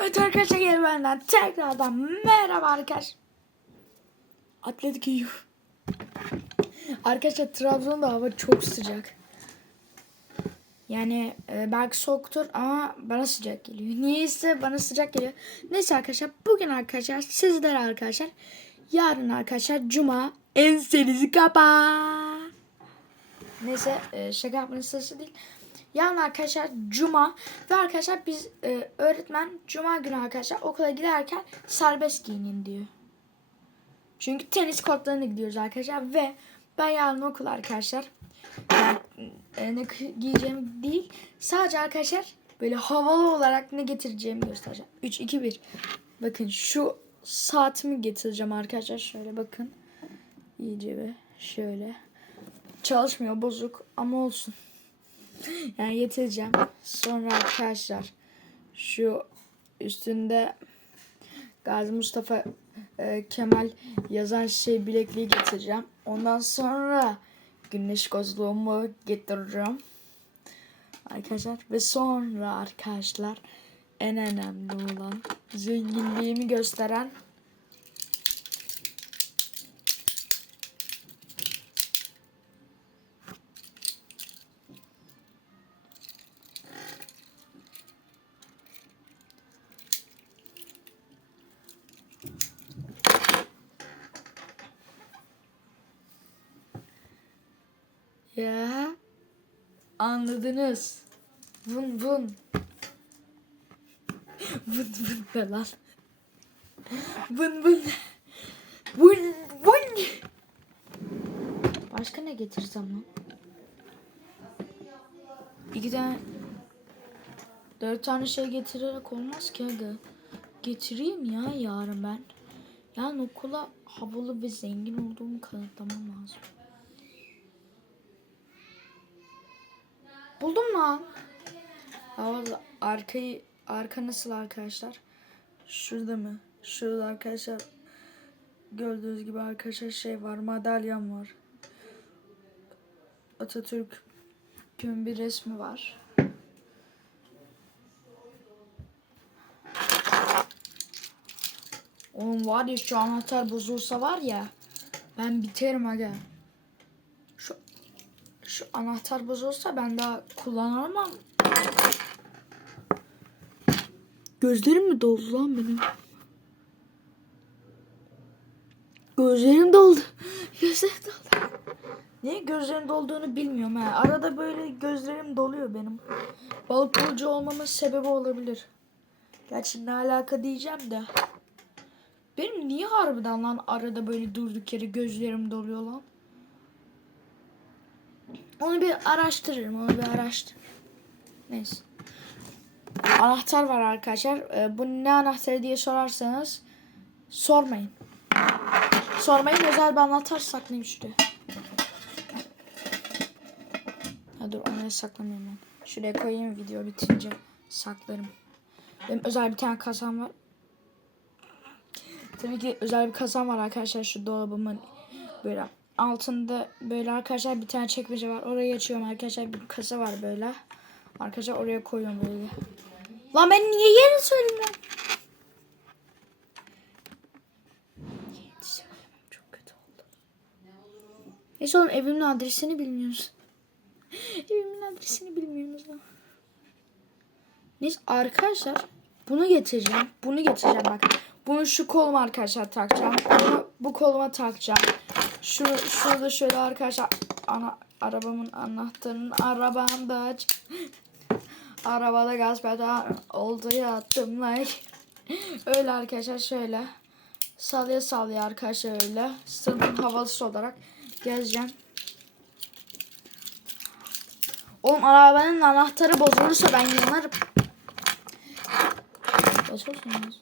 Evet arkadaşlar geri benden tekrardan merhaba arkadaşlar. Atletik iyi. Arkadaşlar Trabzon'da hava çok sıcak. Yani e, belki soğuktur ama bana sıcak geliyor. Niyeyse bana sıcak geliyor. Neyse arkadaşlar bugün arkadaşlar sizlere arkadaşlar yarın arkadaşlar cuma ensenizi kapa. Neyse e, şaka yapmanın sırası değil. Yarın arkadaşlar cuma ve arkadaşlar biz e, öğretmen cuma günü arkadaşlar okula giderken serbest giyinin diyor. Çünkü tenis kortlarına gidiyoruz arkadaşlar ve ben yarın okul arkadaşlar yani, e, ne giyeceğim değil sadece arkadaşlar böyle havalı olarak ne getireceğimi göstereceğim. 3 2 1. Bakın şu saatimi getireceğim arkadaşlar şöyle bakın. İyice ve şöyle. Çalışmıyor bozuk ama olsun. Yani getireceğim. Sonra arkadaşlar şu üstünde Gazi Mustafa e, Kemal yazan şey bilekliği getireceğim. Ondan sonra güneş gözlüğümü getireceğim. Arkadaşlar ve sonra arkadaşlar en önemli olan zenginliğimi gösteren Ya anladınız. Vın vın. vın vın ne lan? Vın vın. Vın vın. Başka ne getirsem lan? İki tane dört tane şey getirerek olmaz ki aga. Getireyim ya yarın ben. Yani okula havalı ve zengin olduğumu kanıtlamam lazım. Buldum lan. Havalı arkayı arka nasıl arkadaşlar? Şurada mı? Şurada arkadaşlar gördüğünüz gibi arkadaşlar şey var madalyam var. Atatürk'ün bir resmi var. Oğlum var ya şu anahtar bozulsa var ya ben biterim aga. Şu anahtar bozulsa ben daha kullanamam. Gözlerim mi doldu lan benim? Gözlerim doldu. Gözlerim doldu. Niye gözlerim dolduğunu bilmiyorum ha. Arada böyle gözlerim doluyor benim. Balık burcu olmamın sebebi olabilir. Gerçi ne alaka diyeceğim de. Benim niye harbiden lan arada böyle durduk yere gözlerim doluyor lan? Onu bir araştırırım. Onu bir araştır. Neyse. Anahtar var arkadaşlar. Ee, bu ne anahtarı diye sorarsanız sormayın. Sormayın özel bir anahtar saklayayım şuraya. Ha dur onu saklamayayım ben. Şuraya koyayım video bitince saklarım. Benim özel bir tane kasam var. Tabii ki özel bir kasam var arkadaşlar şu dolabımın böyle altında böyle arkadaşlar bir tane çekmece var. Oraya açıyorum arkadaşlar bir kasa var böyle. Arkadaşlar oraya koyuyorum böyle. Lan ben niye yerini söyleyeyim ben? Neyse oğlum evimin adresini bilmiyoruz. evimin adresini bilmiyoruz lan. Neyse arkadaşlar bunu getireceğim. Bunu getireceğim bak. Bunu şu koluma arkadaşlar takacağım. Bunu bu koluma takacağım. Şu şurada şöyle arkadaşlar ana arabamın anahtarının arabamda aç. Arabada gaz pedal oldu yattım like. Öyle arkadaşlar şöyle. Sallaya sallaya arkadaşlar öyle. Sınıfın havalısı olarak gezeceğim. Oğlum arabanın anahtarı bozulursa ben yanarım. Basıyorsunuz.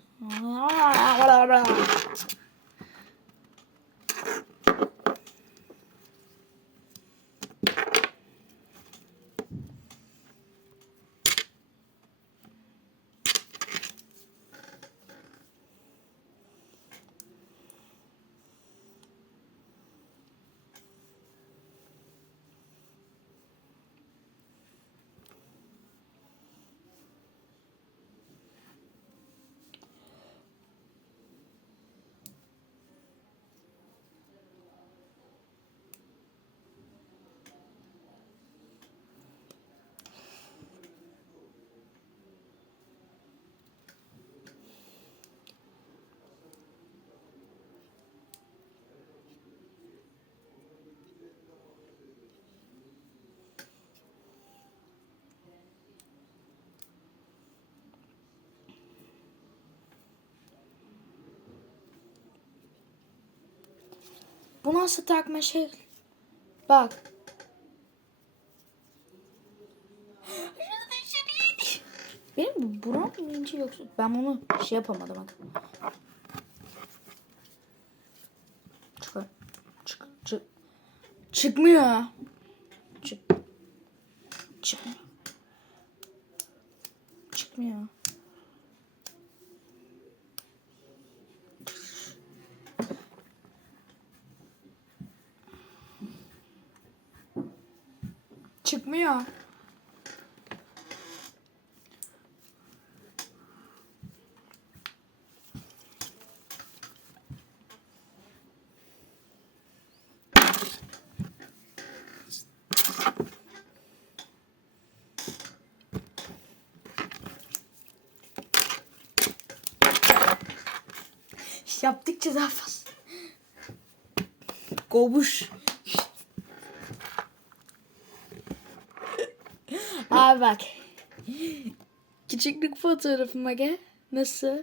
Bu nasıl takma şey? Bak. Benim bu buram ince yoksa ben bunu şey yapamadım bak. Çıkar. Çık. Çık. Çıkmıyor. Çık. Çıkmıyor. Çıkmıyor. Çıkmıyor. Yaptıkça daha fazla. Kobuş. Abi bak. Küçüklük fotoğrafıma gel. Nasıl?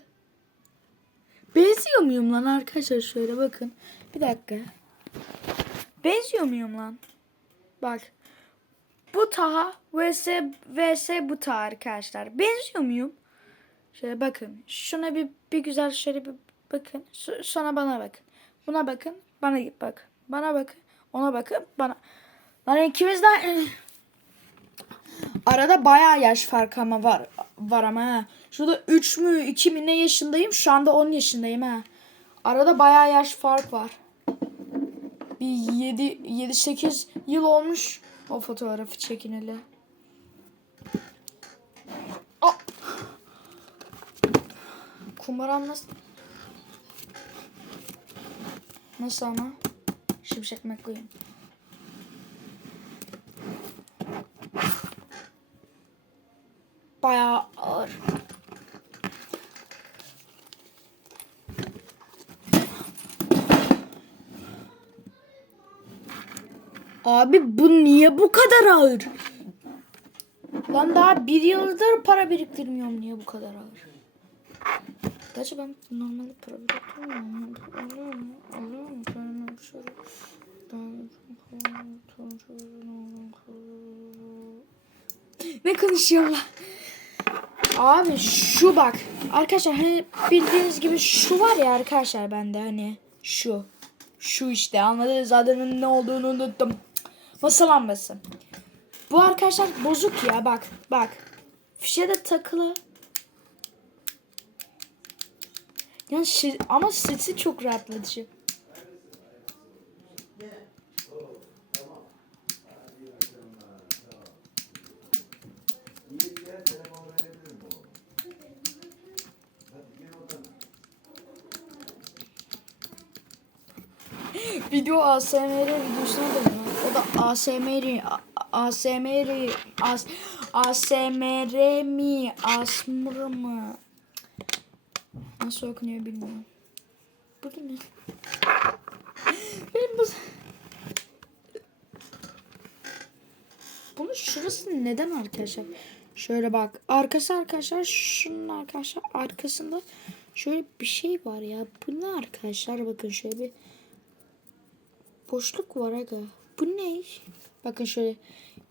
Benziyor muyum lan arkadaşlar şöyle bakın. Bir dakika. Benziyor muyum lan? Bak. Bu Taha vs vs bu Taha arkadaşlar. Benziyor muyum? Şöyle bakın. Şuna bir bir güzel şöyle bir bakın. So- Sonra bana bakın. Buna bakın. Bana bak. Bana bakın. Ona bakın. Bana. Lan ikimiz de Arada bayağı yaş farkı ama var var ama ha. Şurada 3 mü 2 mi ne yaşındayım? Şu anda 10 yaşındayım ha. Arada bayağı yaş fark var. Bir 7 7 8 yıl olmuş o fotoğrafı çekineli. Aa! Kumaram nasıl? Nasıl ama? Şimşek McQueen. Bayağı ağır. Abi bu niye bu kadar ağır? Lan daha bir yıldır para biriktirmiyorum niye bu kadar ağır? Gerçi ben normalde para biriktirmiyorum. Alıyor mu? Alıyor mu? Şey- Ne konuşuyorlar? Abi şu bak. Arkadaşlar hani bildiğiniz gibi şu var ya arkadaşlar bende hani şu. Şu işte anladınız adının ne olduğunu unuttum. Masa lambası. Bu arkadaşlar bozuk ya bak bak. Fişe de takılı. Yani şey, ama sesi çok rahatlatıcı. Video ASMR videosuna dönüyor. O da ASMR ASMR AS, ASMR mi ASMR mı? Nasıl okunuyor bilmiyorum. Bu da ne? Benim bu... Bunun şurası neden arkadaşlar? Şöyle bak. Arkası arkadaşlar şunun arkadaşlar arkasında şöyle bir şey var ya. Bu ne arkadaşlar? Bakın şöyle bir boşluk var aga. Bu ne? Bakın şöyle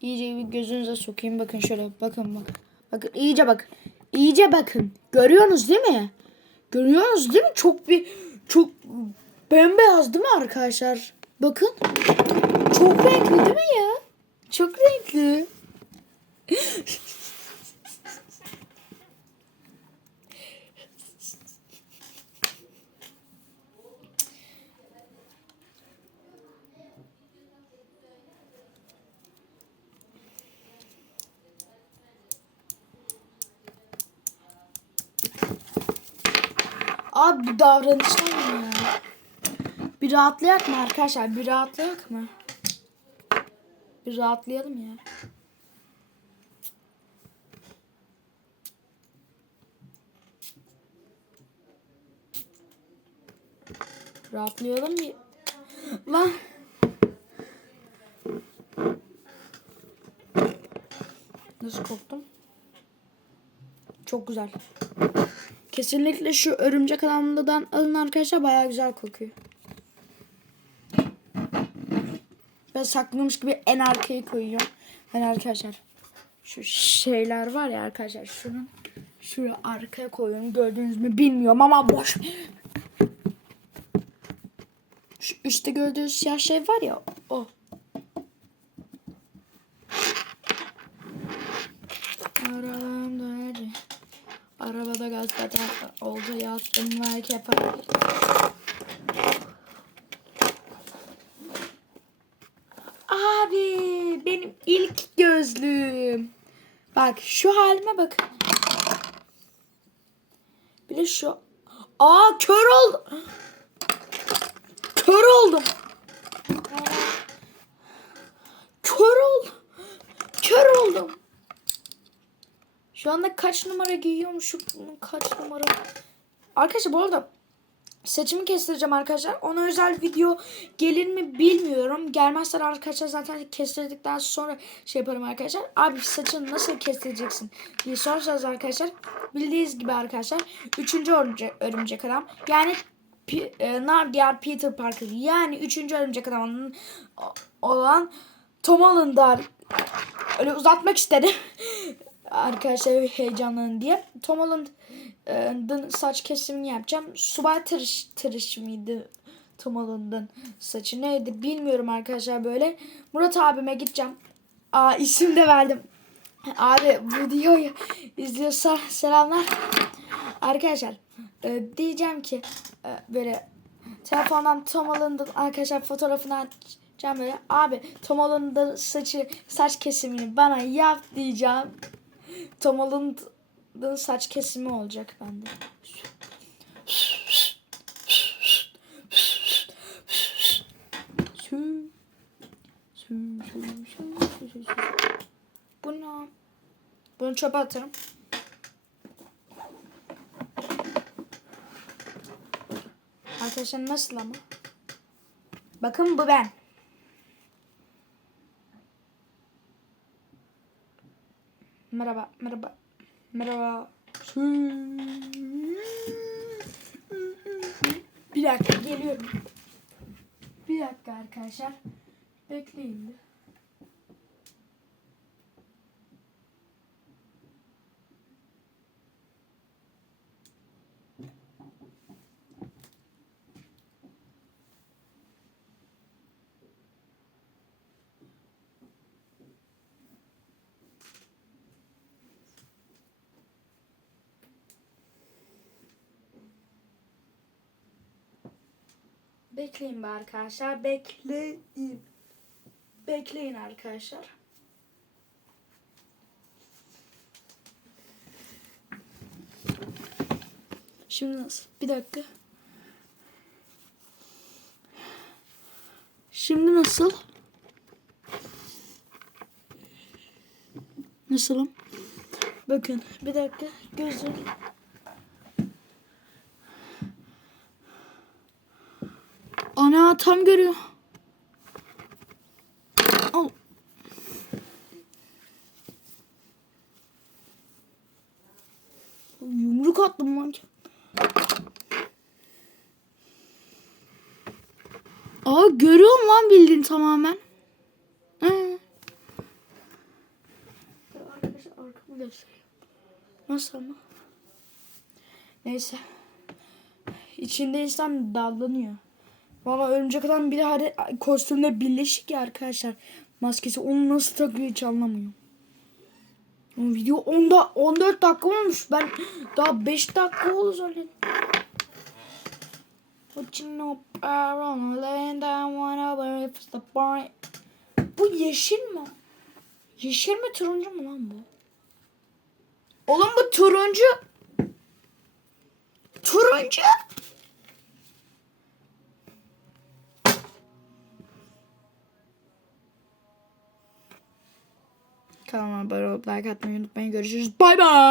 iyice bir gözünüze sokayım. Bakın şöyle bakın bak. Bakın iyice bak. İyice bakın. Görüyorsunuz değil mi? Görüyorsunuz değil mi? Çok bir çok bembeyaz değil mi arkadaşlar? Bakın. Çok renkli değil mi ya? Çok renkli. Abi bu davranışlar ne ya? Bir rahatlayak mı arkadaşlar? Bir rahatlayak mı? Bir rahatlayalım ya. Rahatlayalım bir. Lan. Nasıl korktum? Çok güzel. Kesinlikle şu örümcek adamlıdan alın arkadaşlar bayağı güzel kokuyor. Ben saklamış gibi en arkaya koyuyorum. Yani arkadaşlar şu şeyler var ya arkadaşlar şunun şuraya arkaya koyuyorum. Gördünüz mü bilmiyorum ama boş. Şu üstte gördüğünüz siyah şey var ya o. Arabamda acı. Arabada gaz zaten oldu yazdım like yapar. Abi benim ilk gözlüğüm. Bak şu halime bak. Bir de şu. Aa kör oldum. Kör oldum. Kör oldum. Kör oldum. Şu anda kaç numara giyiyormuşum? Kaç numara? Arkadaşlar bu arada saçımı kestireceğim arkadaşlar. Ona özel video gelir mi bilmiyorum. Gelmezse arkadaşlar zaten kestirdikten sonra şey yaparım arkadaşlar. Abi saçını nasıl kestireceksin diye sorarsanız arkadaşlar. Bildiğiniz gibi arkadaşlar. Üçüncü örümcek, örümcek adam. Yani P- e, Navigator Peter Parker. Yani üçüncü örümcek adamın olan Tom Holland'ı öyle uzatmak istedim. Arkadaşlar heyecanlanın diye. Tom Holland'ın saç kesimini yapacağım. Subay tırış, tırış mıydı Tom Holland'ın saçı neydi bilmiyorum arkadaşlar böyle. Murat abime gideceğim. Aa isim de verdim. Abi bu videoyu izliyorsa selamlar. Arkadaşlar e, diyeceğim ki e, böyle telefondan Tom Holland'ın arkadaşlar fotoğrafını açacağım böyle. Abi Tom Holland'ın saçı saç kesimini bana yap diyeceğim. Tom Holland'ın saç kesimi olacak bende. Bu ne? Bunu çöpe atarım. Arkadaşlar nasıl ama? Bakın bu ben. Merhaba, merhaba, merhaba. Bir dakika geliyorum. Bir dakika arkadaşlar. Bekleyin bir. Bekleyin be arkadaşlar. Bekleyin. Bekleyin arkadaşlar. Şimdi nasıl? Bir dakika. Şimdi nasıl? Nasılım? Bakın bir dakika gözüm. Ana tam görüyor. Al. Yumruk attım lan. Aa görüyorum lan bildiğin tamamen. Göstereyim. Nasıl ama? Neyse. İçinde insan dallanıyor. Valla örümcek adam bir de kostümle birleşik ya arkadaşlar. Maskesi onu nasıl takıyor hiç anlamıyorum. O video 10'da 14 dakika olmuş. Ben daha 5 dakika oldu zannettim. Bu yeşil mi? Yeşil mi turuncu mu lan bu? Oğlum bu turuncu. Turuncu. Kanalıma abone olup like atmayı unutmayın. Görüşürüz. Bay bay.